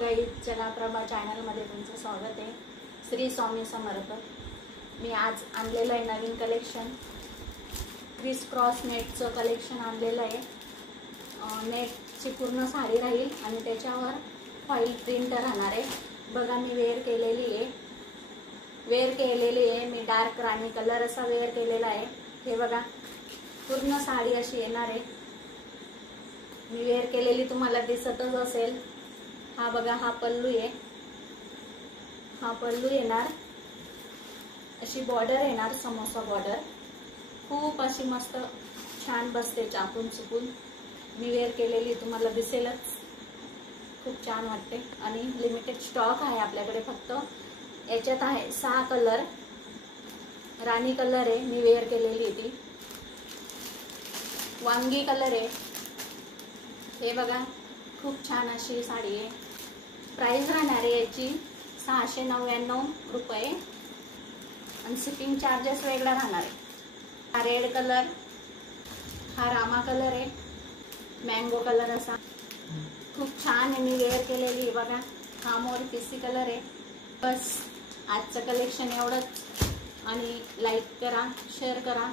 Guys, जगाप्रभा चॅनलमध्ये तुमचं स्वागत आहे। श्री स्वामी समर्थ। मी आज आणलेलं आहे नवीन कलेक्शन, क्रिस क्रॉस नेटचं कलेक्शन आणलेलं आहे। नेटची पूर्ण साडी राहील आणि त्याच्यावर फॉईल प्रिंट राहणार आहे। बघा मी वेअर केलेली आहे मी डार्क राणी कलर असा वेअर केलेला आहे। हे बघा पूर्ण साडी अशी येणार आहे। मी वेअर केलेली तुम्हाला दिसतच असेल। हा बघा, हा पल्लू आहे, हा पल्लू येणार, अशी बॉर्डर येणार, समोसा बॉर्डर, खूप अशी मस्त छान बसते चापून चुकून। मी वेअर केलेली तुम्हाला दिसेलच, खूप छान वाटते आणि लिमिटेड स्टॉक आहे आपल्याकडे। फक्त याच्यात आहे 6 कलर, राणी कलर आहे, मी वेअर केलेली ती, वांगी कलर आहे। हे बघा खूप छान अशी साडी आहे। प्राइस राहणार आहे याची 699 रुपये आणि शिपिंग चार्जेस वेगळा राहणार आहे। हा रेड कलर, हा रामा कलर आहे, मँगो कलर असा खूप छान आहे, मी वेअर केलेली। बघा हा मोर पिसी कलर आहे। बस आजचं कलेक्शन एवढंच आणि लाईक करा, शेअर करा।